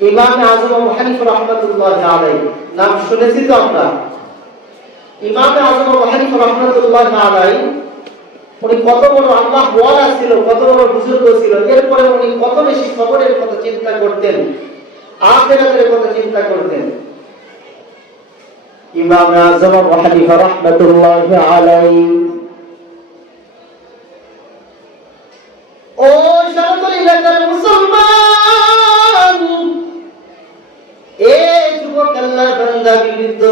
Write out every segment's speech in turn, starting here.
ইমাম আজম নাম শুনেছি তো আমরা ইমাম আজম উনি কত বড় আল্লাহ ছিল, কত বড় বুজুর্গ ছিল, এরপরে উনি কত বেশি খবরের কথা চিন্তা করতেন, আখেরাতের কথা চিন্তা করতেন। ইমাম আজম ও এলাকার মুসলমান এ যুবক আল্লাহ বান্দা বিবৃদ্ধ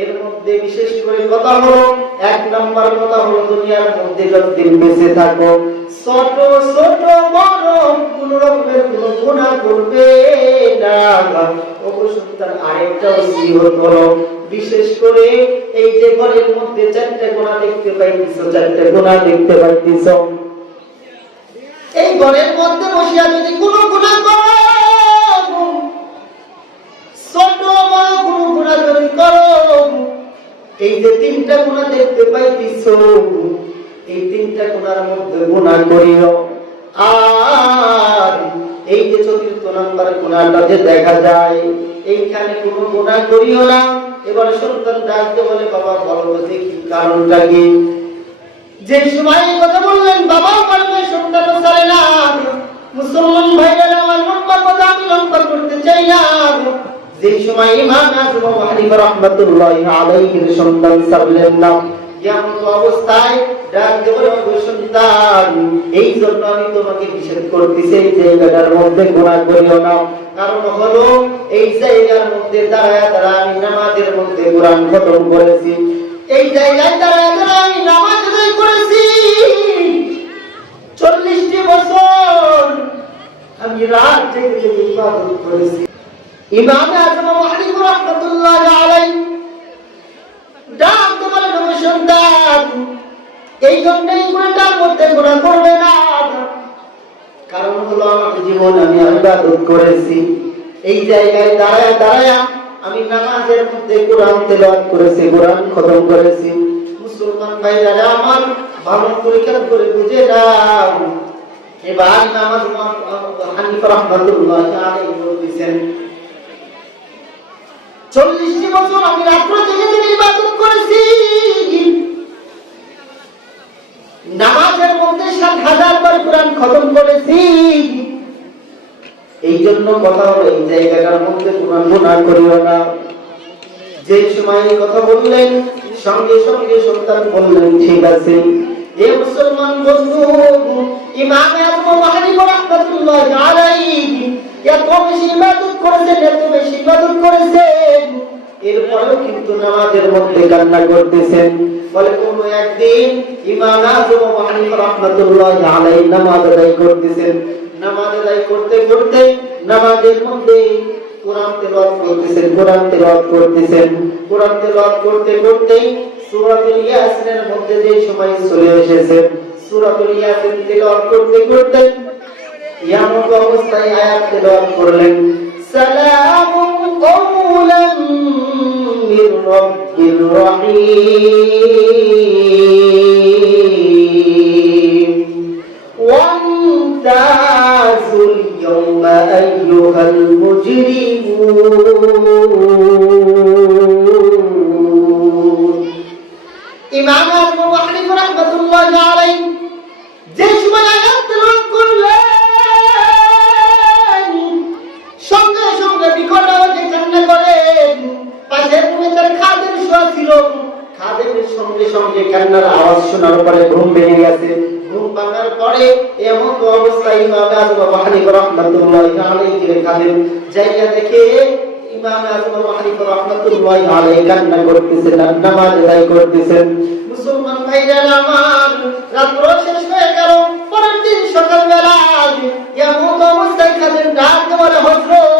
এর মধ্যে বিশেষ করে কথা হলো, এক কথা হলো দুনিয়ার মধ্যে যতদিন বেঁচে থাকো, ছোট ছোট বড় কোন রকমের কোন করবে না। আরেকটা হলো, বিশেষ করে এই যে ঘরের মধ্যে চারটে গোনা দেখতে পাইতেছ, চারটে গোনা দেখতে পাইতেছ। এই ঘরের মধ্যে বসিয়া যদি কোনো করো, ছোট বড় এই যে তিনটা গুণা দেখতে পাইতেছ, এই তিনটা গুণার মধ্যে গুণা করিও। আর এই যে চতুর্থ নাম্বার গুণাটা যে দেখা যায়, এইখানে কোনো গুণা করিও না। এবার সন্তান ডাকতে বলে, বাবা, বলো দেখি কারণটা কি? যে সময় কথা বললেন বাবা পারবে সন্তান ছাড়ে না। মুসলমান ভাইরা আমার লম্বা কথা আমি লম্বা করতে চাই না। যে সময় ইমাম আবু হানিফা রাহমাতুল্লাহ আলাইহির সন্তান ছাড়লেন না এমন অবস্থায় ডাক দেবো ওগো সন্তান, এই জন্য আমি তোমাকে নিষেধ করতেছি, এই জায়গাটার মধ্যে গুণা করিও না। কারণ হলো, এই জায়গার মধ্যে দাঁড়ায় দাঁড়া আমি নামাজের মধ্যে কোরআন খতম করেছি। এই জায়গায় দাঁড়ায় দাঁড়া আমি নামাজ আদায় করেছি। চল্লিশটি বছর আমি রাত জেগে ইবাদত করেছি। ইমাম আজম হানিফা রাহমাতুল্লাহ আলাইহি ডাক তোমার নবী সন্তান। এই জন্য এই গুণাটার মধ্যে গুণা করবে না। কারণ হলো আমার জীবন আমি ইবাদত করেছি। এই জায়গায় দাঁড়ায় দাঁড়ায় আমি নামাজের মধ্যে কোরআন তেলাওয়াত করেছি, কোরআন খতম করেছি। মুসলমান ভাইরা আমার ভালো পরীক্ষা করে বুঝে নাও। এবার নামাজ হানিফা রহমাতুল্লাহ আলাইহি চল্লিশটি বছর আমি রাত্র জেগে জেগে ইবাদত করেছি। নামাজের মধ্যে সাত হাজার বার কোরআন খতম করেছি। এই জন্য কথা হলো, এই জায়গাটার মধ্যে কোরআন গুণা করিও না। যে সময় কথা বললেন, সঙ্গে সঙ্গে সন্তান বললেন, ঠিক আছে। এ মুসলমান বন্ধু, ইমাম আজম মাহানিফা রাহমাতুল্লাহ আলাইহি নামাজের মধ্যে কান্না করতেছেন। বলে, কোন একদিন ইমাম আজম মাহানিফা রাহমাতুল্লাহ কোরআন তেলাওয়াত করতেছেন করতে করতে সূরাতুল ইয়াসিনের মধ্যে যে সময় চলে এসেছেন সূরাতুল ইয়াসিন তেলাওয়াত করতে করতে এমন অবস্থায় আয়াত তেলাওয়াত করলেন সালামুন কওলাম মির রাব্বির রহিম। শোনার পরে ঘুম ভেঙে গেছে। ঘুম ভাঙার পরে এমন তো অবস্থা ইমাম আজম আবু হানিফা রাহমাতুল্লাহ আলাইহি খাদেম জায়গা দেখে ইমাম আজম আবু হানিফা আলাইহি কান্না করতেছেন নামাজ আদায় করতেছেন মুসলমান ভাইরা, আমার রাত্র শেষ হয়ে গেল। পরের দিন সকালবেলা এমন অবস্থায় খাদেম ডাক বলে হযরত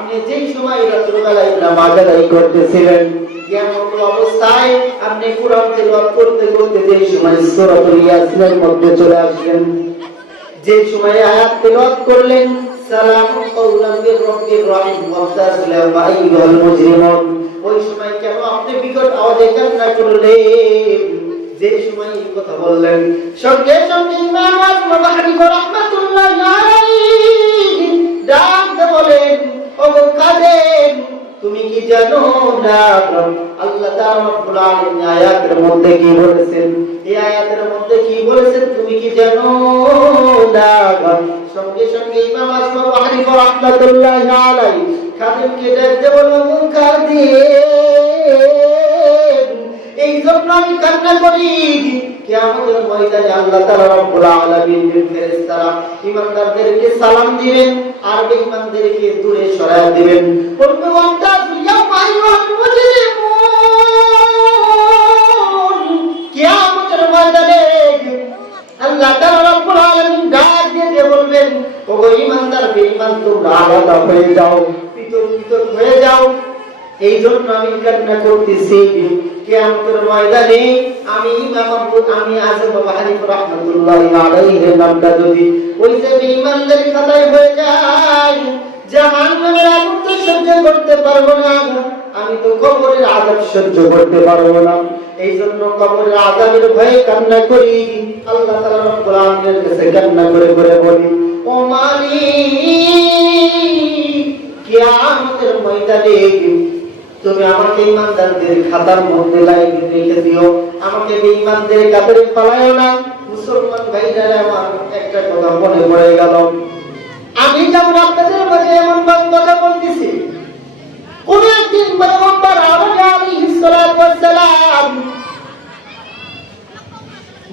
আপনি যেই সময় রাত্রবেলায় নামাজ আদায় করতেছিলেন অবস্থায় আপনি তেলাওয়াত করতে করতে সময় সূরাতুল ইয়াসিনের মধ্যে চলে আসলেন যে সময়ে আয়াত তেলাওয়াত করলেন, সালামু মুজরিমুন। ওই সময় কেন আপনি বিকট আওয়াজে কান্না করলেন? যে সময় এই কথা বললেন, সঙ্গে সঙ্গে রাহমাতুল্লাহ আলাইহি দিয়ে তুমি কি জানো না আল্লাহ তাআলা আয়াতের মধ্যে কি বলেছেন? এই আয়াতের মধ্যে কি বলেছেন? তুমি কি জানো না সঙ্গে সঙ্গে ইমাম আজম হানিফা রাহমাতুল্লাহ আলাইহি খাদিমকে ডাকতে বলল মুখাদিম এই জন্য আমি কান্না করি। কিয়ামতের ময়দানে আল্লাহ তাআলা রব্বুল আলামিন ফেরেশতারা ঈমানদারদেরকে সালাম দিবেন, আর বেঈমানদেরকে দূরে সরায় দিবেন। বলবে ওয়ান্তাজ ইয়াউমা আইয়ুহাল মুজরিমুন। কিয়ামতের ময়দানে আল্লাহ তাআলা রব্বুল আলামিন ডাক দিয়ে বলবেন, ওগো ঈমানদার, বেঈমান, তোমরা আলাদা হয়ে যাও, পৃথক পৃথক হয়ে যাও। এই জন্য আমি কান্না করতেছি কিয়ামতের ময়দানে আমি ইমাম আমি আজম বাবা হানিফ রাহমাতুল্লাহি আলাইহি নামটা যদি ওই যে বেঈমানদের খাতায় হয়ে যায় জাহান্নামের আগুন তো সহ্য করতে পারব না। আমি তো কবরের আযাব সহ্য করতে পারব না। এই জন্য কবরের আযাবের ভয়ে কান্না করি। আল্লাহ তাআলা রব্বুল আলামিনের কাছে কান্না করে করে বলি, ও মালিক, কিয়ামতের ময়দানে তুমি আমাকে ইমানদারদের খাতার মধ্যে লাইনে রেখে দিও। আমাকে বেঈমানদের কাতারে পালায়ও না। মুসলমান ভাইরা আমার একটা কথা মনে পড়ে গেল। আমি যেমন আপনাদের মাঝে এমন কথা বলতেছি, কোন একদিন পয়গম্বর আলাইহিস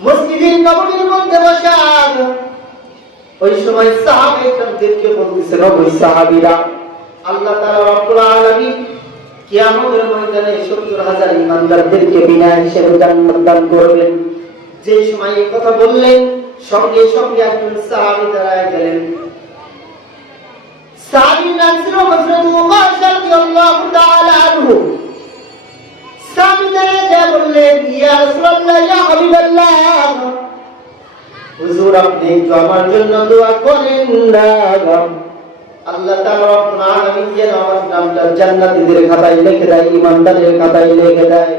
মসজিদের নববীর মধ্যে বসা ওই সময় বলতেছেন ওই সাহাবীরা, আল্লাহ তাআলা আলামিন কিয়ামতের ময়দানে 70 হাজার ইমানদারদেরকে বিনা হিসেবে জান্নাত দান করবেন। যে সময় এই কথা বললেন, সঙ্গে সঙ্গে একজন সাহাবী দাঁড়ায় গেলেন। সাহাবীর নাম হযরত উমার রাদিয়াল্লাহু তাআলা আনহু। সাহাবী দাঁড়ায় বললেন, ইয়া রাসূলুল্লাহ, ইয়া হাবিবাল্লাহ। হুজুর, আপনি একটু আমার জন্য দোয়া করেন না আল্লাহ তাআলা রব্বুল আলামিন যেন আমার নামটা জান্নাতীদের খাতায় লিখে দেয় ইমানদারের খাতায় লিখে দেয়।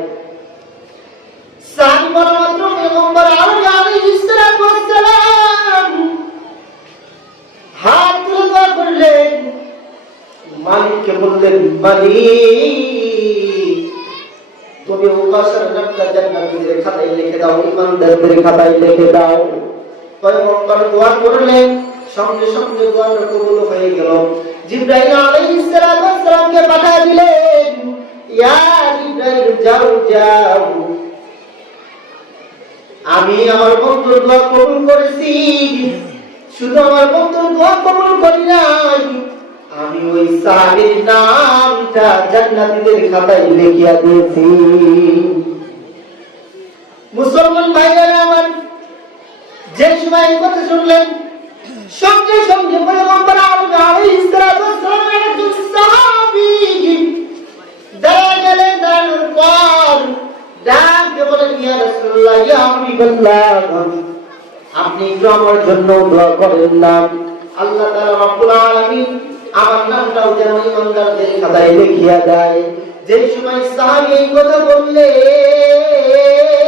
সাহাবী বলা মাত্র পয়গম্বর আরবি আলাইহিস সালাতু ওয়াস খাতায় লিখে দাও ইমানদারদের খাতায় লিখে দাও। করলেন। সঙ্গে সঙ্গে দোয়াটা কবুল হয়ে গেল। জিব্রাইল আলাইহিস সালামকে পাঠিয়ে দিলেন। ইয়া জিব্রাইল, যাও যাও। আমি আমার বন্ধুর দোয়া কবুল করেছি। শুধু আমার বন্ধুর দোয়া কবুল করি নাই। আমি ওই সাহাবীর নামটা জান্নাতীদের খাতায় লিখিয়া দিয়েছি। মুসলমান ভাইরা আমার, যে সময় কথা শুনলেন সঙ্গে সঙ্গে পয়গম্বর আলাইহিস সালাতু ওয়াস সালামের একজন সাহাবী দাঁড়া পর, ডাক বলেন, ইয়া রাসূলুল্লাহ, ইয়া হাবিবাল্লাহ আপনি একটু জন্য দোয়া করেন না। আল্লাহ তাআলা রব্বুল আলামিন আমার নামটাও যেন ইমানদারদের খাতায় লিখিয়া দেয়। যে সময় সাহাবী এই কথা বললেন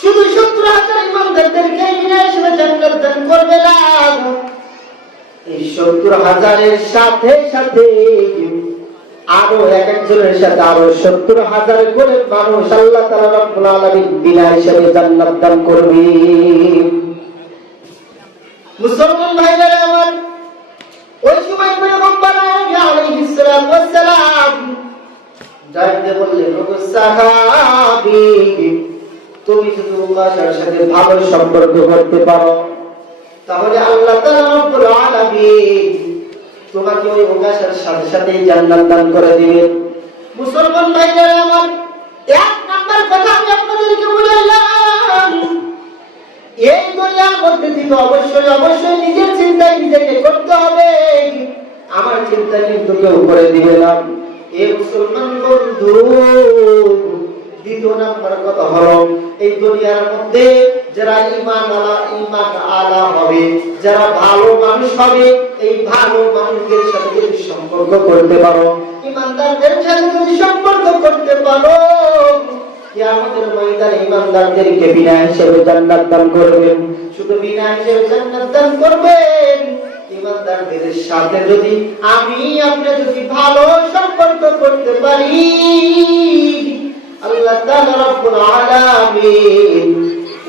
শুধু সত্তর হাজারের সাথে সাথে আরও এক একজনের সাথে আরও সত্তর হাজার করে মানুষ আল্লাহ আলামিন বিনা হিসেবে জান্নাত দান করবে। মুসলমান ভাইরা আমার, ওই সময় পয়গম্বর আলাইহিস সালাতু ওয়াস সালাম ডাকতে বললেন, ওগো সাহাবী তুমি যদি উকাশার সাথে ভালো সম্পর্ক করতে পারো। তাহলে আল্লাহ আলামিন তোমাকে ওই উকাশার সাথে সাথে জান্নাত দান করে দিবেন। মুসলমান ভাইরা আমার এক নাম্বার কথা আমি আপনাদেরকে বুঝাইলাম। এই দুনিয়ার মধ্যে থেকে অবশ্যই অবশ্যই নিজের চিন্তায় নিজেকে করতে হবে। আমার চিন্তা কিন্তু কেউ করে দিবে না। এ মুসলমান বন্ধু দ্বিতীয় নাম্বার কথা হলো, এই দুনিয়ার মধ্যে যারা ইমান আলা ইমান আলা হবে, যারা ভালো মানুষ হবে, এই ভালো মানুষদের সাথে যদি সম্পর্ক করতে পারো ইমানদারদের সাথে যদি সম্পর্ক করতে পারো, কিয়ামতের ময়দানে ইমানদারদেরকে বিনা হিসেবে জান্নাত দান করবেন। শুধু বিনা হিসেবে জান্নাত দান করবেন। ইমানদারদের সাথে যদি আমি আপনি যদি ভালো সম্পর্ক করতে পারি আল্লাহ তাআলা রব্বুল আলামিন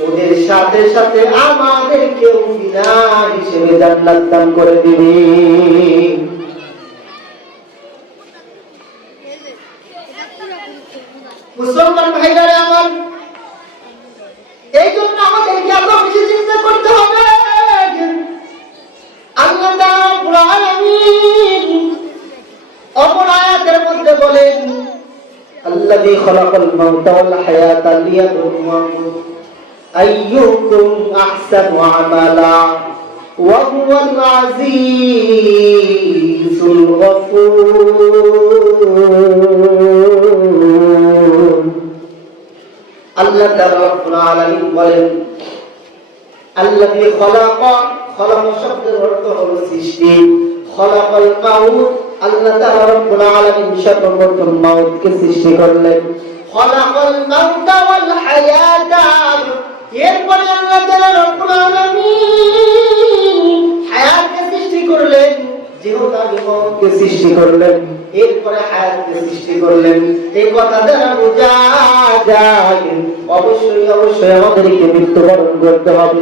ওদের সাথে সাথে আমাদেরকে হিসেবে জান্নাত দান করে দিবেন। মুসলমান ভাইরা আমার خلق الموت والحياة ليبلوكم أيكم أحسن عملا وهو العزيز الغفور আল্লাহ তাআলা রব্বুল আলামিন বলেন আল্লাযী খলাকা খলাকা শব্দের অর্থ হলো সৃষ্টি খলাকাল মাউত আল্লাহ তাআলা রব্বুল আলামিন সৃষ্টি করলেন। খলাকাল ওয়াল হায়াতা। এরপরে আল্লাহ তাআলা রব্বুল আলামিন হায়াতকে সৃষ্টি করলেন এই কথা অবশ্যই অবশ্যই আমাদেরকে মৃত্যুবরণ করতে হবে।